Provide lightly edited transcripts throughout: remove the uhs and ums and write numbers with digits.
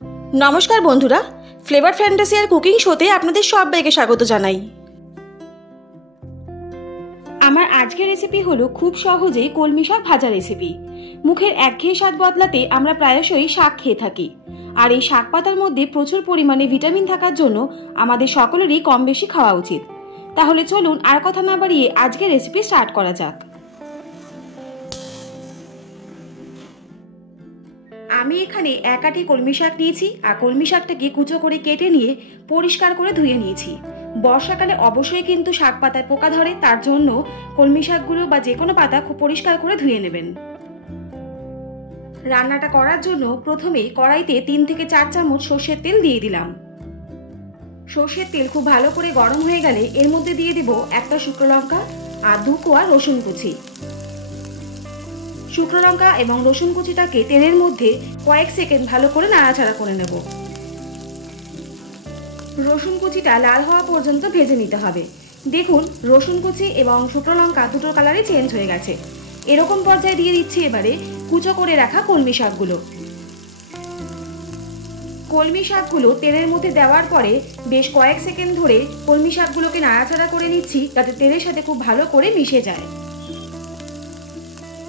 नमस्कार बंधुरा flavour fantasy और कुकिंग शोते आपनादेर सबाइके स्वागत जानाई। आमार आजकेर रेसिपि हलो खूब सहजेई कलमी शाक भाजा रेसिपि। मुखेर एकघेये स्वाद बदलाते आमरा प्रायशई शाक खेये थाकि और एई शाक पातार मध्ये प्रचुर परिमाणे विटामिन थाकार जोन्नो आमादेर सकलेरई कम बेशी खाওয়া उचित। ताहले चलुन आर कथा ना बाड़िये आजकेर रेसिपि स्टार्ट करा जाक। আমি এখানে এক আটি কলমি শাক নিয়েছি আর কলমি শাকটাকে কুচো করে কেটে নিয়ে পরিষ্কার করে ধুয়ে নিয়েছি। বর্ষাকালে অবশ্যই কিন্তু শাক পাতায় পোকা ধরে, তার জন্য কলমি শাকগুলো বা যে কোনো পাতা খুব পরিষ্কার করে ধুয়ে নেবেন। রান্নাটা করার জন্য প্রথমে কড়াইতে 3 থেকে 4 চামচ সরষের তেল দিয়ে দিলাম। সরষের তেল খুব ভালো করে গরম হয়ে গেলে এর মধ্যে দিয়ে দিব একটা শুকনো লঙ্কা আর 2 কোয়া রসুন কুচি। শুকনো লঙ্কা এবং রসুন কুচিটাকে তেলের মধ্যে কয়েক সেকেন্ড ভালো করে নাড়াচাড়া করে নেব। রসুন কুচিটা লাল হওয়া পর্যন্ত ভেজে নিতে হবে। দেখুন রসুন কুচি এবং শুকনো লঙ্কা দুটোর কালারই চেঞ্জ হয়ে গেছে। এরকম পর্যায়ে দিয়ে দিচ্ছি এবারে কুচো করে রাখা কলমি শাকগুলো। কলমি শাকগুলো তেলের মধ্যে দেওয়ার পরে বেশ কয়েক সেকেন্ড ধরে কলমি শাকগুলোকে নাড়াচাড়া করে নিচ্ছি যাতে তেলের সাথে খুব ভালো করে মিশে যায়।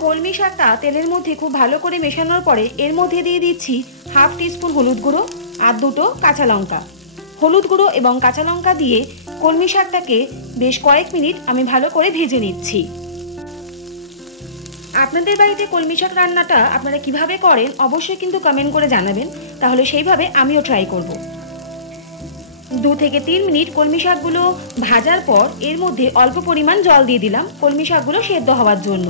কলমি শাকটা তেলের মধ্যে খুব ভালো করে মেশানোর পরে এর মধ্যে দিয়ে দিচ্ছি হাফ টিস্পুন হলুদ গুঁড়ো আর 2টো কাঁচা লঙ্কা। হলুদ গুঁড়ো এবং কাঁচা লঙ্কা দিয়ে কলমি শাকটাকে বেশ কয়েক মিনিট আমি ভালো করে ভেজে নিচ্ছি। আপনাদের বাড়িতে কলমি শাক রান্নাটা আপনারা কিভাবে করেন অবশ্যই কিন্তু কমেন্ট করে জানাবেন, তাহলে সেইভাবে আমিও ট্রাই করব। 2 থেকে 3 মিনিট কলমি শাকগুলো ভাজার পর এর মধ্যে অল্প পরিমাণ জল দিয়ে দিলাম কলমি শাকগুলো সেদ্ধ হওয়ার জন্য।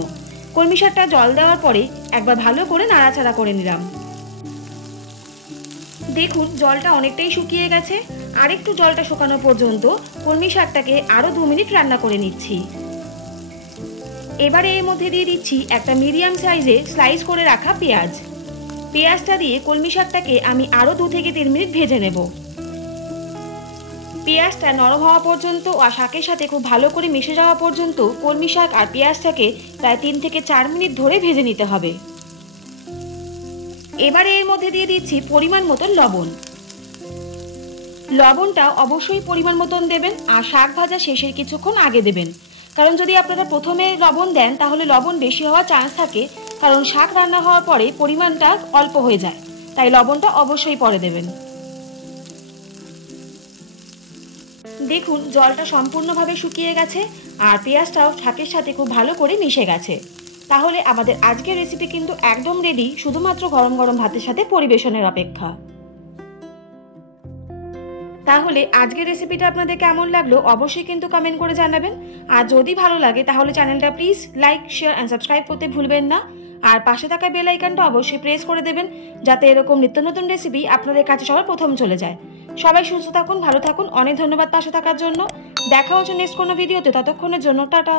কলমি শাকটা জল দেওয়ার পরে একবার ভালো করে নাড়াচাড়া করে নিলাম। দেখুন জলটা অনেকটাই শুকিয়ে গেছে। আরেকটু জলটা শুকানো পর্যন্ত কলমি শাকটাকে আরো 2 মিনিট রান্না করে নিচ্ছি। এবারে এর মধ্যে দিয়ে দিচ্ছি একটা মিডিয়াম সাইজে স্লাইস করে রাখা পেঁয়াজ। পেঁয়াজটা দিয়ে কলমি শাকটাকে আমি আরো 2 থেকে 3 মিনিট ভেজে নেব। পেঁয়াজটা নরম হওয়া পর্যন্ত আর শাকের সাথে খুব ভালো করে মিশে যাওয়া পর্যন্ত কলমি শাক আর পেঁয়াজটাকে প্রায় 3 থেকে 4 মিনিট ধরে ভেজে নিতে হবে। এবারে এর মধ্যে দিয়ে দিচ্ছি পরিমাণ মতো লবণ। লবণটা অবশ্যই পরিমাণ মতন দেবেন আর শাক ভাজা শেষের কিছুক্ষণ আগে দেবেন, কারণ যদি আপনারা প্রথমে লবণ দেন তাহলে লবণ বেশি হওয়ার চান্স থাকে, কারণ শাক রান্না হওয়ার পরে পরিমাণটা অল্প হয়ে যায়, তাই লবণটা অবশ্যই পরে দেবেন। দেখুন জলটা সম্পূর্ণভাবে শুকিয়ে গেছে আর পেঁয়াজটাও শাকের সাথে খুব ভালো করে মিশে গেছে। তাহলে আমাদের আজকের রেসিপি কিন্তু একদম রেডি, শুধুমাত্র গরম গরম ভাতের সাথে পরিবেশনের অপেক্ষা। তাহলে আজকের রেসিপিটা আপনাদের কেমন লাগলো অবশ্যই কিন্তু কমেন্ট করে জানাবেন। আর যদি ভালো লাগে তাহলে চ্যানেলটা please like, share and subscribe করতে ভুলবেন না। আর পাশে থাকা বেল আইকনটা অবশ্যই প্রেস করে দেবেন যাতে এরকম নিত্য নতুন রেসিপি আপনাদের কাছে সবার প্রথম চলে যায়। সবাই সুস্থ থাকুন, ভালো থাকুন। অনেক ধন্যবাদ পাশে থাকার জন্য। দেখা হচ্ছে নেক্সট কোনো ভিডিওতে, ততক্ষণের জন্য টাটা।